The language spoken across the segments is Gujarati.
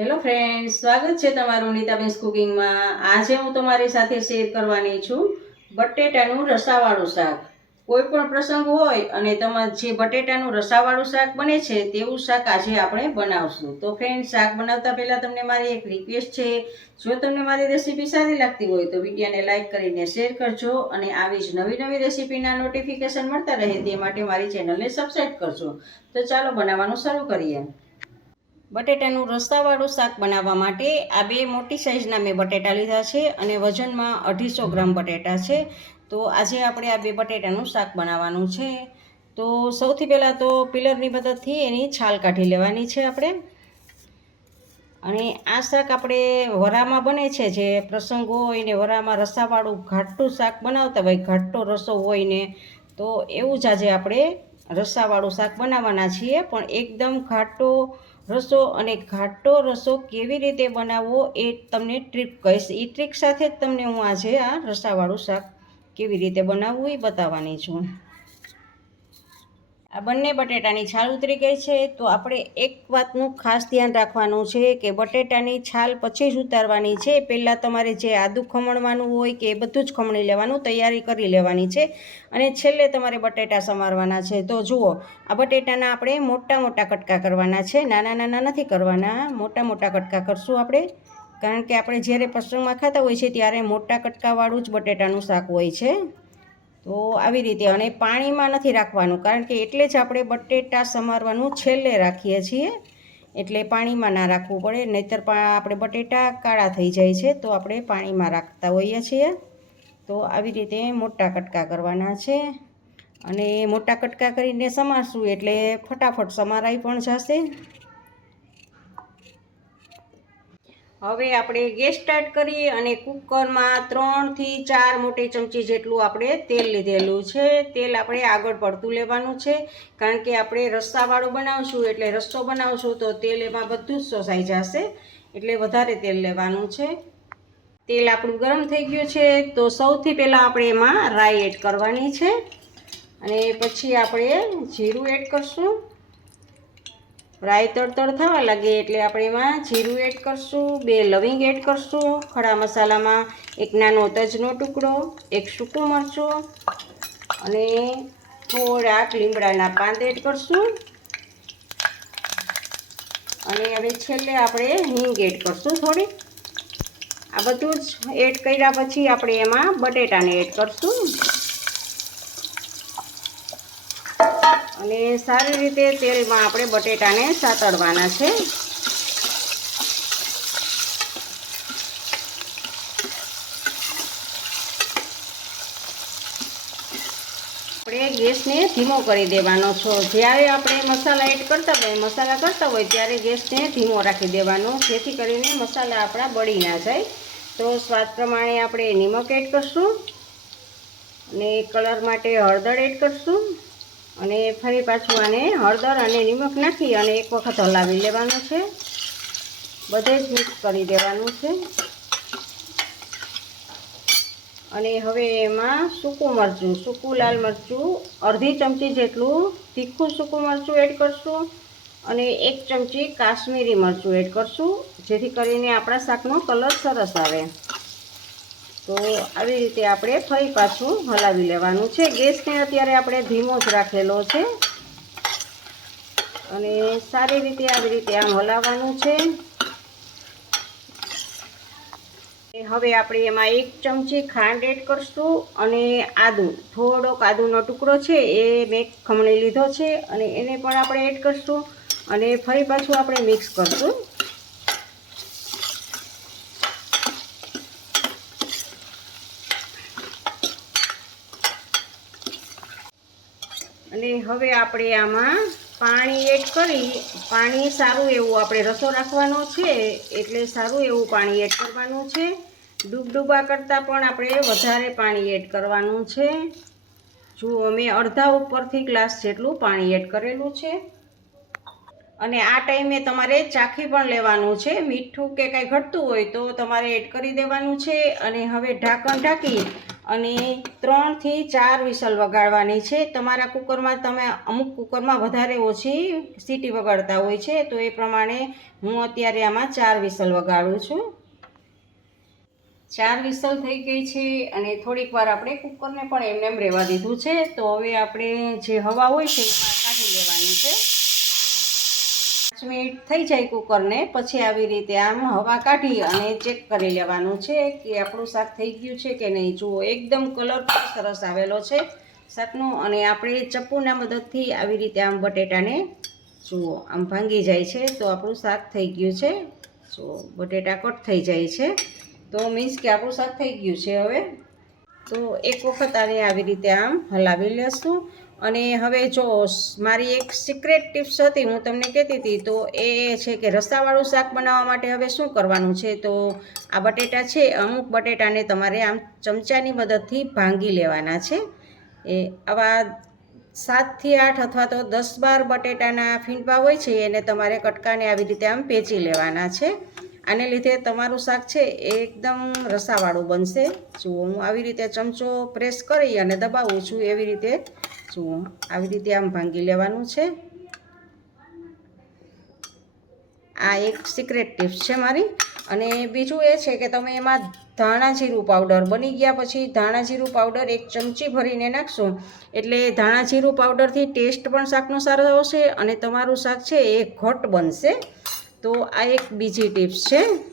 હેલો ફ્રેન્ડ્સ સ્વાગત છે તમારું નીતાબેન્સ કુકિંગમાં. આજે હું તમારી સાથે શેર કરવાની છું બટેટાનું રસાવાળું શાક. કોઈ પણ પ્રસંગ હોય અને તમારે જે બટેટાનું રસાવાળું શાક બને છે, તેવું શાક આજે આપણે બનાવશું. તો ફ્રેન્ડ શાક બનાવતા પહેલાં તમને મારી એક રિક્વેસ્ટ છે. જો તમને મારી રેસીપી સારી લાગતી હોય તો વિડીયોને લાઇક કરીને શેર કરજો અને આવી જ નવી નવી રેસીપીના નોટિફિકેશન મળતા રહે તે માટે મારી ચેનલને સબસ્ક્રાઈબ કરજો. તો ચાલો બનાવવાનું શરૂ કરીએ. બટેટાનું રસ્તાવાળું શાક બનાવવા માટે આ બે મોટી સાઇઝના મેં બટેટા લીધા છે અને વજનમાં અઢીસો ગ્રામ બટેટા છે. તો આજે આપણે આ બે બટેટાનું શાક બનાવવાનું છે. તો સૌથી પહેલાં તો પિલરની મદદથી એની છાલ કાઢી લેવાની છે આપણે. અને આ શાક આપણે વરામાં બને છે, જે પ્રસંગો હોય ને વરામાં રસાવાળું ઘાટું શાક બનાવતા હોય, ઘાટો રસો હોય ને, તો એવું જ આજે આપણે રસાવાળું શાક બનાવવાના છીએ. પણ એકદમ ઘાટો રસો અને ઘાટો રસો કેવી રીતે બનાવવો એ તમને ટ્રીક કહીશ. એ ટ્રીક સાથે જ તમને હું આજે આ રસાવાળું શાક કેવી રીતે બનાવવું એ બતાવવાની છું. આ બંને બટેટાની છાલ ઉતરી ગઈ છે. તો આપણે એક વાતનું ખાસ ધ્યાન રાખવાનું છે કે બટેટાની છાલ પછી જ ઉતારવાની છે. પહેલાં તમારે જે આદું ખમણવાનું હોય કે એ બધું જ ખમણી લેવાનું, તૈયારી કરી લેવાની છે. અને છેલ્લે તમારે બટેટા સમારવાના છે. તો જુઓ, આ બટેટાના આપણે મોટા મોટા કટકા કરવાના છે. નાના નાના નથી કરવાના. મોટા મોટા કટકા કરશું આપણે. કારણ કે આપણે જ્યારે પ્રસંગમાં ખાતા હોય છે ત્યારે મોટા કટકાવાળું જ બટેટાનું શાક હોય છે. તો આવી રીતે અને પાણીમાં નથી રાખવાનું, કારણ કે એટલે જ આપણે બટેટા સમારવાનું છેલ્લે રાખીએ છીએ. એટલે પાણીમાં ના રાખવું પડે, નહીંતર આપણે બટેટા કાળા થઈ જાય છે, તો આપણે પાણીમાં રાખતા હોઈએ છીએ. તો આવી રીતે મોટા કટકા કરવાના છે. અને મોટા કટકા કરીને સમારશું, એટલે ફટાફટ સમારાઈ પણ જશે. હવે આપણે ગેસ સ્ટાર્ટ કરીએ અને કુકરમાં ત્રણથી ચાર મોટી ચમચી જેટલું આપણે તેલ લીધેલું છે. તેલ આપણે આગળ પડતું લેવાનું છે. કારણ કે આપણે રસ્સાવાળું બનાવશું, એટલે રસ્સો બનાવશું, તો તેલ એમાં બધું જ શોષાઈ જશે. એટલે વધારે તેલ લેવાનું છે. તેલ આપણું ગરમ થઈ ગયું છે, તો સૌથી પહેલાં આપણે એમાં રાઈ એડ કરવાની છે. અને પછી આપણે જીરું એડ કરશું. રાઈ તડતડ થવા લાગે એટલે આપણે એમાં જીરું એડ કરશું, બે લવિંગ એડ કરશું, ખડા મસાલામાં એક નાનો તજનો ટુકડો, એક સૂકું મરચું અને થોડાક લીમડાના પાન એડ કરશું. અને હવે છેલ્લે આપણે હિંગ એડ કરશું થોડી. આ બધું જ એડ કર્યા પછી આપણે એમાં બટેટાને એડ કરશું. અને સારી રીતે તેલમાં આપણે બટેટાને સાતડવાના છે. આપણે ગેસને ધીમો કરી દેવાનો છો. જ્યારે આપણે મસાલા એડ કરતા હોય, મસાલા કરતા હોય, ત્યારે ગેસને ધીમો રાખી દેવાનો. જેથી કરીને મસાલા આપણા બળી ના જાય. તો સ્વાદ પ્રમાણે આપણે નિમક એડ કરશું. અને કલર માટે હળદર એડ કરશું. અને ફરી પાછું આને હળદર અને નિમક નાખી અને એક વખત હલાવી લેવાનું છે. બધે જ મિક્સ કરી દેવાનું છે. અને હવે એમાં સૂકું મરચું, સૂકું લાલ મરચું, અડધી ચમચી જેટલું તીખું સૂકું મરચું એડ કરશું અને એક ચમચી કાશ્મીરી મરચું એડ કરશું, જેથી કરીને આપણા શાકનો કલર સરસ આવે. તો આવી રીતે આપણે ફરી પાછું હલાવી લેવાનું છે. ગેસને અત્યારે આપણે ધીમો જ રાખેલો છે. અને સારી રીતે આવી રીતે આમ હલાવવાનું છે. હવે આપણે એમાં એક ચમચી ખાંડ એડ કરશું અને આદુ, થોડોક આદુનો ટુકડો છે એ મેં ખમણી લીધો છે અને એને પણ આપણે એડ કરશું અને ફરી પાછું આપણે મિક્સ કરશું. અને હવે આપણે આમાં પાણી એડ કરી, પાણી સારું એવું આપણે રસો રાખવાનો છે, એટલે સારું એવું પાણી એડ કરવાનું છે. ડૂબડૂબા કરતાં પણ આપણે વધારે પાણી એડ કરવાનું છે. જુઓ મેં અડધા ઉપરથી ગ્લાસ જેટલું પાણી એડ કરેલું છે. અને આ ટાઈમે તમારે ચાખી પણ લેવાનું છે. મીઠું કે કાંઈ ઘટતું હોય તો તમારે એડ કરી દેવાનું છે. અને હવે ઢાંકણ ઢાંકી અને ત્રણથી ચાર વિસલ વગાડવાની છે. તમારા કુકરમાં તમે અમુક કુકરમાં વધારે ઓછી સીટી વગાડતા હોય છે, તો એ પ્રમાણે હું અત્યારે આમાં ચાર વિસલ વગાડું છું. ચાર વિસલ થઈ ગઈ છે અને થોડીક વાર આપણે કુકરને પણ એમને એમ રહેવા દીધું છે. તો હવે આપણે જે હવા હોય છે, એમાં કાઢી લેવાની છે. પાંચ મિનિટ થઈ જાય કુકરને, પછી આવી રીતે આમ હવા કાઢી અને ચેક કરી લેવાનું છે કે આપણું શાક થઈ ગયું છે કે નહીં. જુઓ, એકદમ કલર સરસ આવેલો છે શાકનો અને આપણે ચપ્પુના મદદથી આવી રીતે આમ બટેટાને, જુઓ, આમ ભાંગી જાય છે. તો આપણું શાક થઈ ગયું છે. જુઓ, બટેટા કટ થઈ જાય છે. તો મીન્સ કે આપણું શાક થઈ ગયું છે હવે. તો એક વખત આને આવી રીતે આમ હલાવી લેશું. અને હવે જો મારી એક સિક્રેટ ટિપ્સ હતી, હું તમને કહેતી હતી, તો એ છે કે રસાવાળું શાક બનાવવા માટે હવે શું કરવાનું છે? તો આ બટેટા છે, અમુક બટેટાને તમારે આમ ચમચાની મદદથી ભાંગી લેવાના છે. એ આવા સાતથી આઠ અથવા તો દસ બાર બટેટાના ફીંડવા હોય છે, એને તમારે કટકાને આવી રીતે આમ પેચી લેવાના છે. આને લીધે તમારું શાક છે, એ એકદમ રસાવાળું બનશે. જુઓ, હું આવી રીતે ચમચો પ્રેસ કરી અને દબાવું છું એવી રીતે જુઓ આવી રીતે આમ ભાંગી લેવાનું છે. આ એક સિક્રેટ ટિપ્સ છે મારી. અને બીજું એ છે કે તમે એમાં ધાણા જીરું પાવડર બની ગયા પછી ધાણા જીરું પાવડર એક ચમચી ભરીને નાખશો. એટલે ધાણા જીરું પાવડરથી ટેસ્ટ પણ શાકનો સારો આવશે અને તમારું શાક છે એ ઘટ બનશે. તો આ એક બીજી ટિપ્સ છે.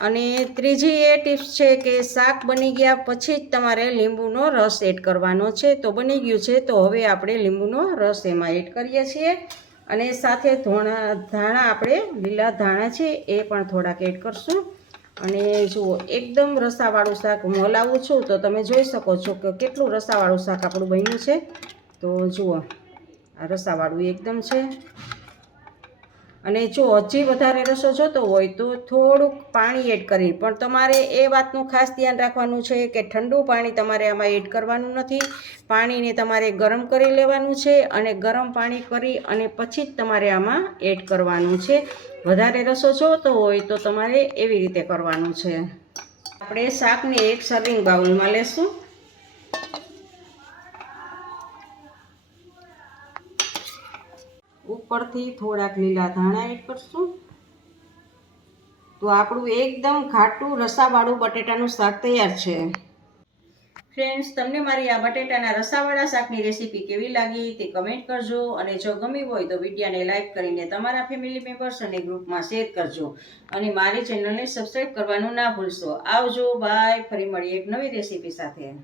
અને ત્રીજી એ ટિપ્સ છે કે શાક બની ગયા પછી જ તમારે લીંબુનો રસ એડ કરવાનો છે. તો બની ગયું છે. તો હવે આપણે લીંબુનો રસ એમાં એડ કરીએ છીએ. અને સાથે ધોણા, ધાણા આપણે લીલા ધાણા છે એ પણ થોડાક એડ કરશું. અને જુઓ, એકદમ રસાવાળું શાક હું હલાવું છું. તો તમે જોઈ શકો છો કે કેટલું રસાવાળું શાક આપણું બન્યું છે. તો જુઓ, આ રસાવાળું એકદમ છે. અને જો હજી વધારે રસો જોતો હોય તો થોડુંક પાણી એડ કરી. પણ તમારે એ વાતનું ખાસ ધ્યાન રાખવાનું છે કે ઠંડુ પાણી તમારે આમાં એડ કરવાનું નથી. પાણીને તમારે ગરમ કરી લેવાનું છે અને ગરમ પાણી કરી અને પછી જ તમારે આમાં એડ કરવાનું છે. વધારે રસો જોતો હોય તો તમારે એવી રીતે કરવાનું છે. આપણે શાકને એક સર્વિંગ બાઉલમાં લેશું. ઉપરથી થોડાક લીલા ધાણા એડ કરશું. તો આપણું એકદમ ઘાટું રસાવાળું બટેટાનું શાક તૈયાર છે. ફ્રેન્ડ્સ, તમને મારી આ બટેટાના રસાવાળા શાકની રેસીપી કેવી લાગી તે કમેન્ટ કરજો અને જો ગમી હોય તો વિડીયાને લાઇક કરીને તમારા ફેમિલી મેમ્બર્સ અને ગ્રુપમાં શેર કરજો. અને મારી ચેનલને સબસ્ક્રાઈબ કરવાનું ના ભૂલશો. આવજો, બાય, ફરી મળીએ એક નવી રેસીપી સાથે.